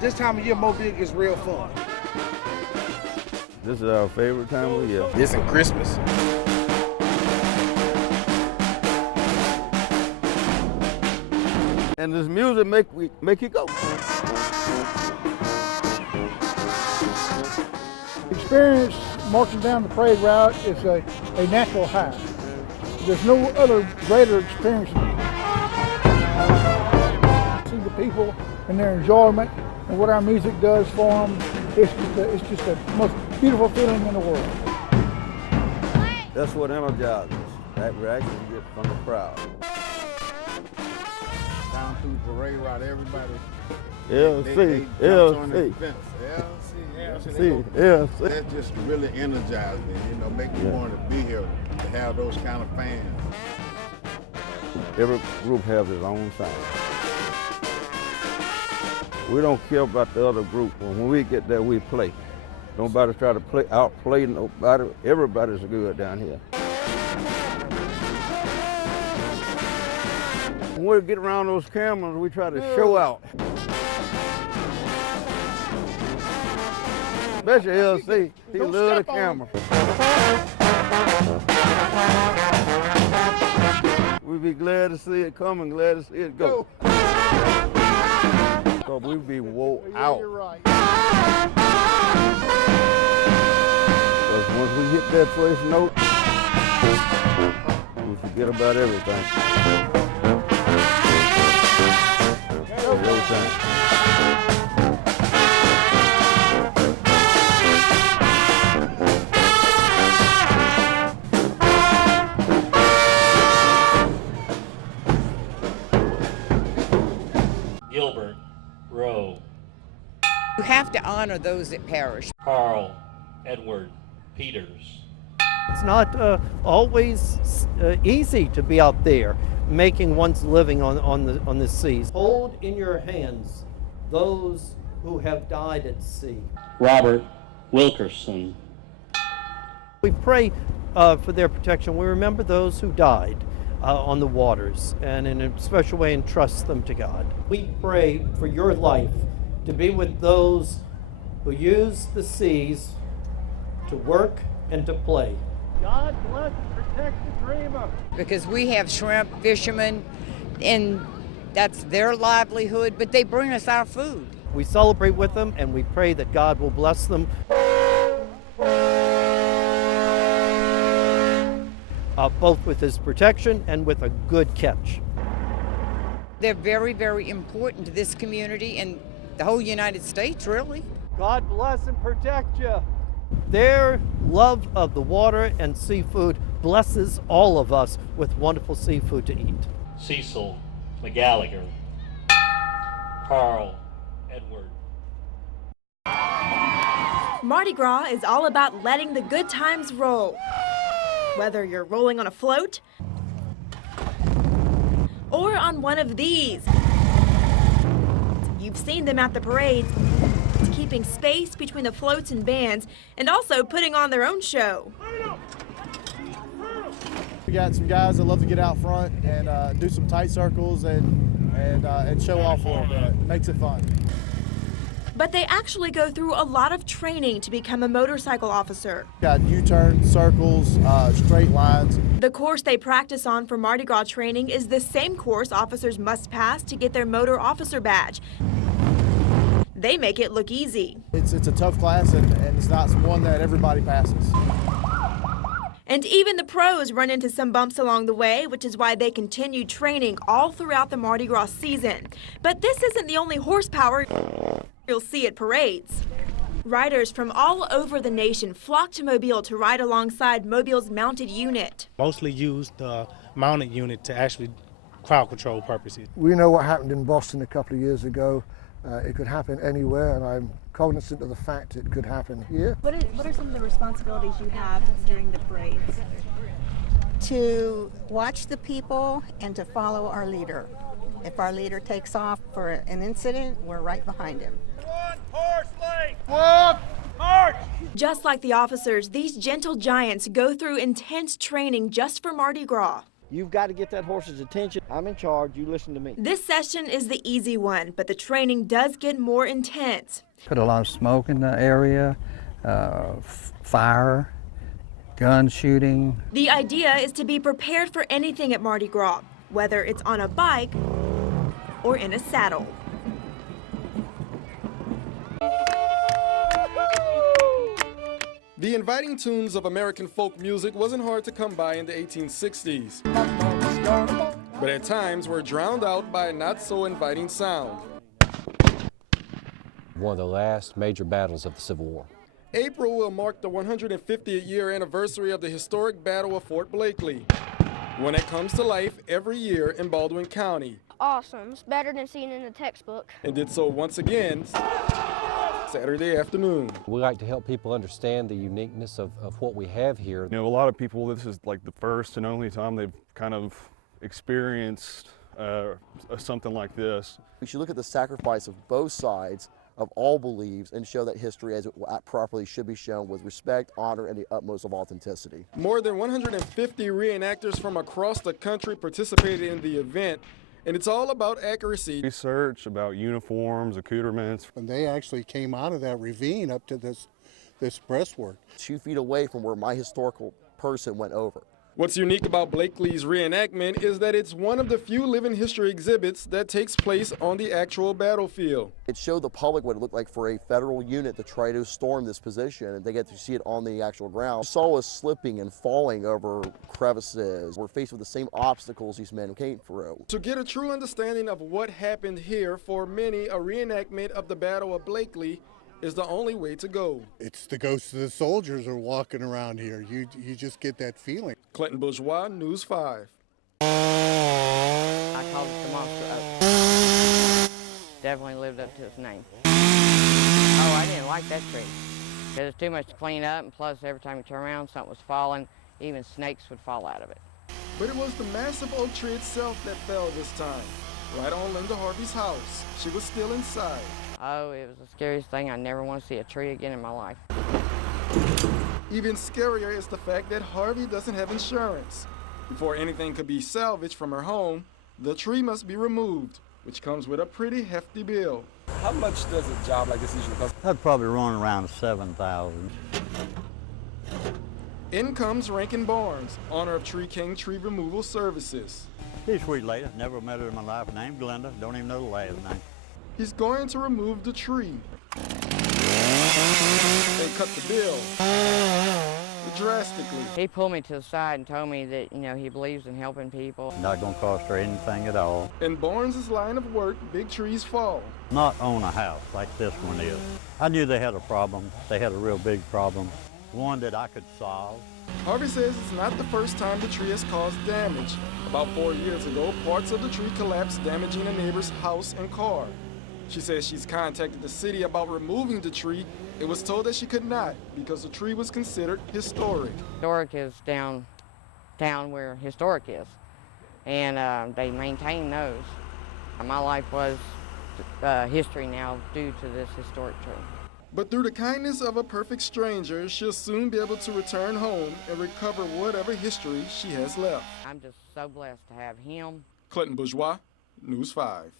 This time of year, Mobile is real fun. This is our favorite time of year. This and Christmas. And this music make you go. Experience marching down the parade route is a natural high. There's no other greater experience. See the people and their enjoyment and what our music does for them. It's just the most beautiful feeling in the world. That's what energizes us, that reaction you get from the crowd. Down through the parade route, everybody. LC. That just really energized me, make me want to be here, to have those kind of fans. Every group has its own sound. We don't care about the other group. When we get there, we play. Nobody try to outplay nobody. Everybody's good down here. When we get around those cameras, we try to show out. Especially LC, he loves the camera. We'd be glad to see it come and glad to see it go. So we'd be wore out. You're right. Because once we hit that first note, we forget about everything. Gilbert Rowe. You have to honor those that perish. Carl Edward Peters. It's not always easy to be out there making one's living on the seas. Hold in your hands those who have died at sea. Robert Wilkerson. We pray for their protection. We remember those who died on the waters and in a special way entrust them to God. We pray for your life to be with those who use the seas to work and to play. God bless and protect the dreamer. Because we have shrimp fishermen, and that's their livelihood, but they bring us our food. We celebrate with them, and we pray that God will bless them. Both with his protection and with a good catch. They're very, very important to this community and the whole United States, really. God bless and protect you. Their love of the water and seafood blesses all of us with wonderful seafood to eat. Cecil McGallagher. Carl Edward. Mardi Gras is all about letting the good times roll. Whether you're rolling on a float or on one of these. You've seen them at the parades, keeping space between the floats and bands, and also putting on their own show. We got some guys that love to get out front and do some tight circles and show off a little bit. It makes it fun. But they actually go through a lot of training to become a motorcycle officer. Got U-turns, circles, straight lines. The course they practice on for Mardi Gras training is the same course officers must pass to get their motor officer badge. They make it look easy. It's a tough class and it's not one that everybody passes. And even the pros run into some bumps along the way, which is why they continue training all throughout the Mardi Gras season. But this isn't the only horsepower you'll see at parades. Riders from all over the nation flock to Mobile to ride alongside Mobile's mounted unit. Mostly use the mounted unit to actually crowd control purposes. We know what happened in Boston a couple of years ago. It could happen anywhere, and I'm cognizant of the fact it could happen here. What are some of the responsibilities you have during the parades? To watch the people and to follow our leader. If our leader takes off for an incident, we're right behind him. One horse lane! One march! Just like the officers, these gentle giants go through intense training just for Mardi Gras. You've got to get that horse's attention. I'm in charge. You listen to me. This session is the easy one, but the training does get more intense. Put a lot of smoke in the area, fire, gun shooting. The idea is to be prepared for anything at Mardi Gras, whether it's on a bike or in a saddle. The inviting tunes of American folk music wasn't hard to come by in the 1860s, but at times were drowned out by a not-so-inviting sound. One of the last major battles of the Civil War. April will mark the 150th year anniversary of the historic Battle of Fort Blakely, when it comes to life every year in Baldwin County. Awesome. It's better than seeing it in the textbook. And did so once again Saturday afternoon. We like to help people understand the uniqueness of what we have here. You know, a lot of people, this is like the first and only time they've kind of experienced something like this. We should look at the sacrifice of both sides of all beliefs and show that history as it properly should be shown with respect, honor, and the utmost of authenticity. More than 150 reenactors from across the country participated in the event, and it's all about accuracy. Research about uniforms, accoutrements. And they actually came out of that ravine up to this breastwork. 2 feet away from where my historical person went over. What's unique about Blakely's reenactment is that it's one of the few living history exhibits that takes place on the actual battlefield. It showed the public what it looked like for a federal unit to try to storm this position, and they get to see it on the actual ground. We saw us slipping and falling over crevices. We're faced with the same obstacles these men came through. To get a true understanding of what happened here, for many, a reenactment of the Battle of Blakely is the only way to go. It's the ghosts of the soldiers are walking around here. You just get that feeling. Clinton Bourgeois, News 5. I called it the Monster Oak. Definitely lived up to its name. Oh, I didn't like that tree because it's too much to clean up, and plus every time you turn around something was falling, even snakes would fall out of it. But it was the massive oak tree itself that fell this time, right on Linda Harvey's house. She was still inside. Oh, it was the scariest thing. I never want to see a tree again in my life. Even scarier is the fact that Harvey doesn't have insurance. Before anything could be salvaged from her home, the tree must be removed, which comes with a pretty hefty bill. How much does a job like this usually cost? I'd probably run around $7,000. In comes Rankin Barnes, owner of Tree King Tree Removal Services. She's a sweet lady. Never met her in my life. Named Glenda. Don't even know the last name. He's going to remove the tree and cut the bill drastically. He pulled me to the side and told me that, he believes in helping people. Not going to cost her anything at all. In Barnes' line of work, big trees fall. Not on a house like this one is. I knew they had a problem. They had a real big problem. One that I could solve. Harvey says it's not the first time the tree has caused damage. About 4 years ago, parts of the tree collapsed, damaging a neighbor's house and car. She says she's contacted the city about removing the tree. It was told that she could not because the tree was considered historic. Historic is downtown where historic is, and they maintain those. My life was history now due to this historic tree. But through the kindness of a perfect stranger, she'll soon be able to return home and recover whatever history she has left. I'm just so blessed to have him. Clinton Bourgeois, News 5.